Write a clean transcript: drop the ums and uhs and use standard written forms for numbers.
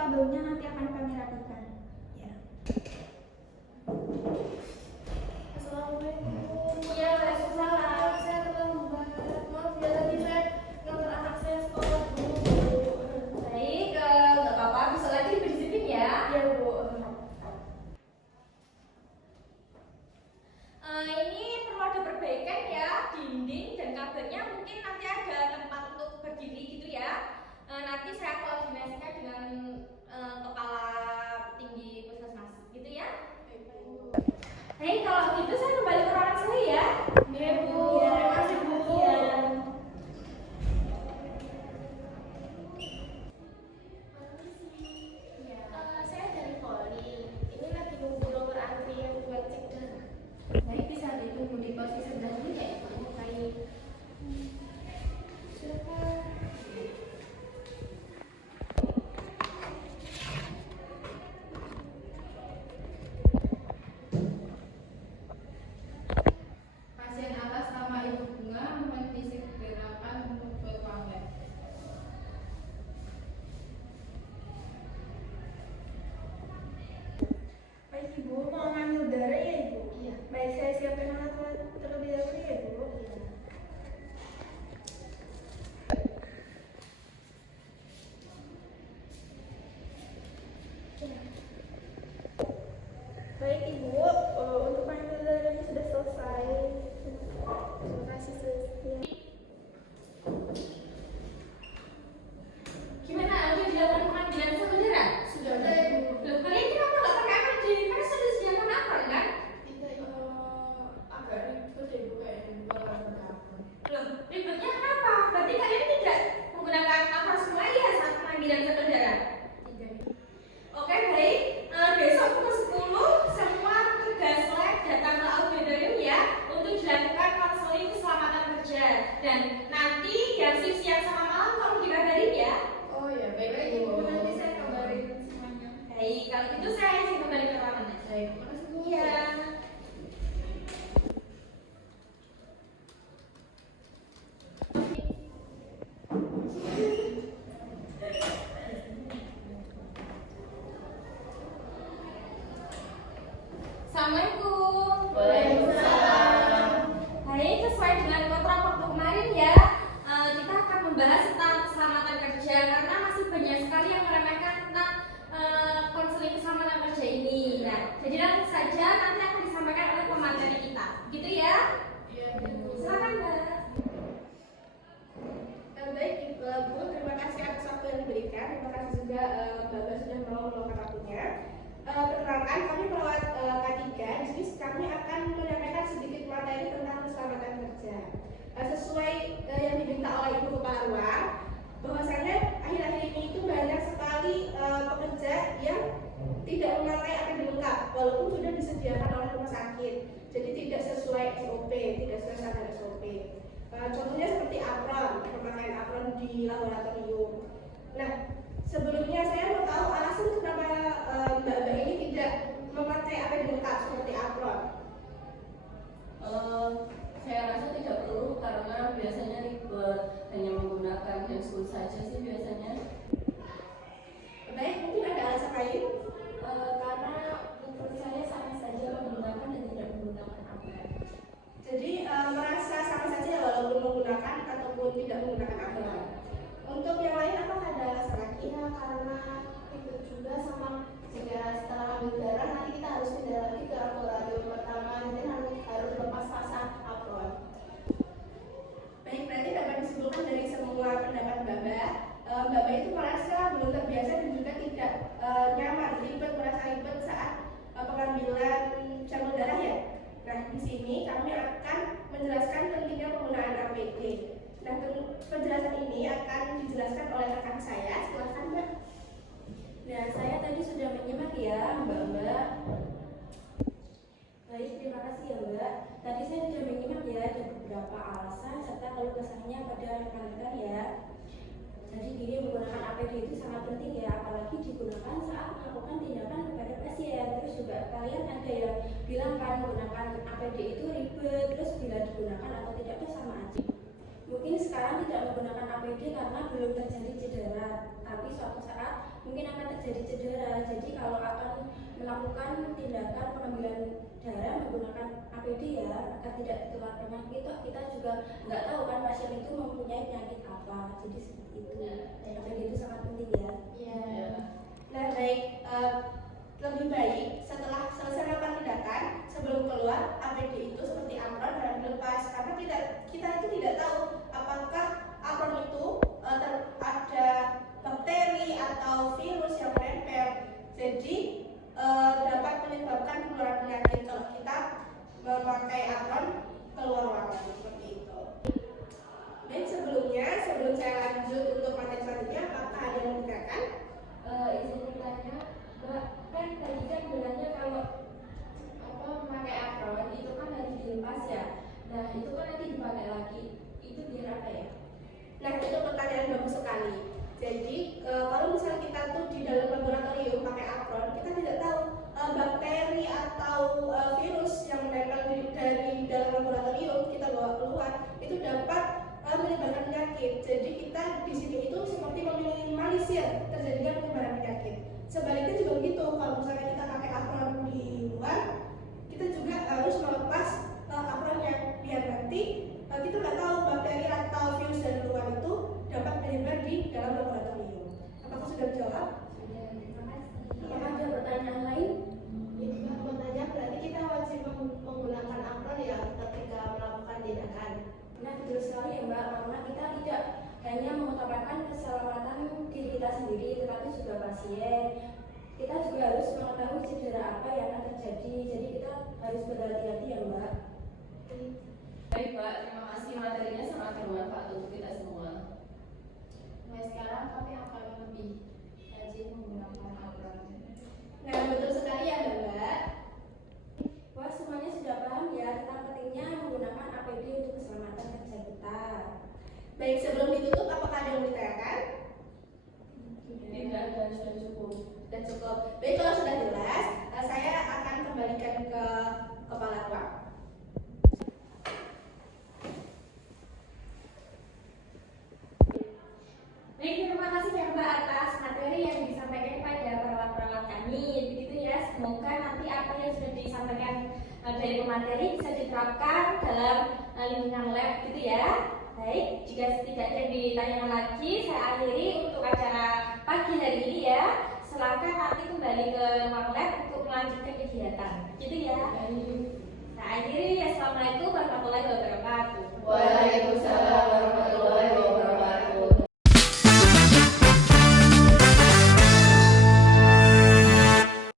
kabelnya nanti akan kami rapikan. Ya. Assalamualaikum. Ya, waalaikumsalam. Saya terlambat. Maaf ya, tadi saya ngantar anak saya sekolah dulu. Baik, nggak apa-apa. Bisa lagi berdisiplin ya. Iya, Bu. Ini perlu ada perbaikan ya, dinding dan kabelnya mungkin nanti ada tempat untuk berdiri gitu ya. Nanti saya koordinasikan dengan kepala tinggi puskesmas gitu ya. Hei, kalau gitu saya kembali ke ruangan saya ya. Iya, Bu. Terima kasih, Bu. Iya. Saya dari Poli. Ini lagi nunggu nomor antrian buat cek darah. Baik, bisa ditunggu di posisi sebelah sini ya, Ibu. Baik. Silakan. Pasien atas nama Ibu Bunga mohon disegerakan untuk ke ruang lab. Baik Ibu, mau ngambil darah ya Ibu? Iya. Baik, saya siapkan alat terlebih dahulu ya Bu. Iya. Baik Ibu, untuk pengambil darahnya sudah selesai. Terima kasih Sus. Gimana? Udah dilakukan pengambilan sampel darah? Sudah. Loh, kalian kenapa nggak pakai APD? Kan sudah disediakan apron kan? Agak ribet ya Bu, kayaknya bukan apa. Loh, ribetnya kenapa? Berarti kalian tidak menggunakan apron semua ya saat pengambilan sampel darah? Tidak. Oke, baik. Besok pukul 10 semua tugas lab datang ke auditorium ya untuk dilakukan konseling keselamatan kerja. Dan nanti jam shift siang sama malam kamu dikabarin ya. Oh ya, baik Baik Ibu. Ibu, nanti saya kabarin semuanya. Baik, kalau gitu saya izin kembali ke ruangan aja. Baik, makasih Bu. Iya. Assalamualaikum. Waalaikumsalam. Baik, sesuai dengan kontrak waktu kemarin ya, kita akan membahas tentang keselamatan kerja karena masih banyak sekali yang meremehkan tentang konseling keselamatan kerja ini. Nah, jadi langsung saja nanti akan disampaikan oleh pemateri kita, gitu ya? Iya Bu. Silakan Mbak. Baik, Bu, terima kasih atas waktu yang diberikan. Terima kasih juga Bapak sudah mau meluangkan waktunya. Perkenalkan, kami perawat K3. Di sini kami akan menyampaikan sedikit materi tentang keselamatan kerja. Sesuai yang diminta oleh Ibu Kepala Ruang, bahwasanya akhir-akhir ini itu banyak sekali pekerja yang tidak memakai APD lengkap, walaupun sudah disediakan oleh rumah sakit. Jadi tidak sesuai SOP, tidak sesuai standar SOP. Contohnya seperti apron, pemakaian apron di laboratorium. Nah, sebelumnya saya mau tahu alasan kenapa Mbak-mbak ini tidak memakai APD lengkap seperti apron. Saya rasa tidak perlu karena biasanya ribet, hanya menggunakan hand tool saja sih biasanya. Baik, mungkin ada alasan lain. Karena menurut saya sama saja menggunakan dan tidak menggunakan apron. Jadi merasa sama saja walaupun menggunakan ataupun tidak menggunakan apron. Untuk yang lain apakah ada alasan lagi? Ya, karena ribet juga sama jika setelah ambil darah nanti kita harus pindah lagi ke laboratorium pertama, nanti harus lepas pasang apron. Baik, berarti dapat disimpulkan dari semua pendapat Mbak-mbak itu merasa belum terbiasa dan juga tidak nyaman, merasa ribet saat pengambilan sampel darah ya. Nah, di sini kami akan menjelaskan pentingnya penggunaan APD. Nah, penjelasan ini akan dijelaskan oleh rekan saya. Silakan Mbak. Nah, saya tadi sudah menyimak ya, Mbak. Baik, terima kasih ya Mbak. Tadi saya sudah menyimak ya ada beberapa alasan serta keluh kesahnya pada rekan-rekan ya. Jadi gini, menggunakan APD itu sangat penting ya, apalagi digunakan saat melakukan tindakan kepada pasien. Terus juga kalian ada yang bilang kan menggunakan APD itu ribet, terus bila digunakan atau tidak itu sama aja. Mungkin sekarang tidak menggunakan APD karena belum terjadi cedera, tapi suatu saat mungkin akan terjadi terjadi cedera. Jadi kalau akan melakukan tindakan pengambilan darah menggunakan APD ya, agar tidak tertular penyakit, kita juga nggak tahu kan pasien itu mempunyai penyakit apa. Jadi seperti itu. APD itu sangat penting ya. Iya. Nah baik, lebih baik setelah selesai melakukan tindakan sebelum keluar APD itu seperti apron dan dilepas, karena kita itu tidak tahu apakah apron itu ada bakteri atau virus yang menempel, jadi dapat menyebabkan penularan penyakit kalau kita memakai apron keluar ruangan seperti itu. Dan sebelum saya lanjut untuk materi selanjutnya, apakah ada yang menanyakan? Izin bertanya, Mbak, kan tadi kan bilangnya kalau memakai apron itu kan harus dilepas ya. Nah itu kan nanti dipakai lagi, itu biar apa ya? Nah itu pertanyaan bagus sekali. Jadi kalau misalnya kita tuh di dalam laboratorium pakai apron, kita tidak tahu bakteri atau virus yang menempel dari dalam laboratorium kita bawa keluar itu dapat menyebabkan penyakit. Jadi kita di sini itu seperti meminimalisir terjadinya penyebaran penyakit. Sebaliknya juga begitu, kalau misalnya kita pakai apron di luar, kita juga harus melepas apronnya biar nanti kita nggak tahu bakteri atau virus dari luar itu dapat menyebar di dalam laboratorium. Apakah sudah dijawab? Sudah, terima kasih. Apakah ada pertanyaan lain? Mbak mau tanya, berarti kita wajib menggunakan apron ya ketika melakukan tindakan. Nah betul sekali ya Mbak, karena kita tidak hanya mengutamakan keselamatan diri kita sendiri, tetapi juga pasien. Kita juga harus mengetahui cedera apa yang akan terjadi, jadi kita harus berhati-hati ya Mbak. Baik Mbak, terima kasih, materinya sangat bermanfaat untuk kita semua. Nah sekarang kami akan lebih rajin menggunakan apron. Nah betul sekali ya Mbak. Wah semuanya sudah paham ya tentang pentingnya menggunakan APD untuk keselamatan kerja kita. Baik, sebelum ditutup apakah ada yang ditanyakan? Tidak, dan sudah cukup. Dan cukup. Baik, kalau sudah jelas, saya akan kembalikan ke kepala ruang. Baik, terima kasih ya Mbak atas materi yang disampaikan kepada perawat-perawat kami. Begitu ya, semoga nanti apa yang sudah disampaikan dari pemateri bisa diterapkan dalam lingkungan lab gitu ya. Baik, jika tidak ada yang ditanyakan lagi, saya akhiri untuk acara pagi hari ini ya. Silakan nanti kembali ke ruang lab untuk melanjutkan kegiatan. Gitu ya. Saya akhiri. Assalamualaikum warahmatullahi wabarakatuh. Waalaikumsalam warahmatullahi wabarakatuh.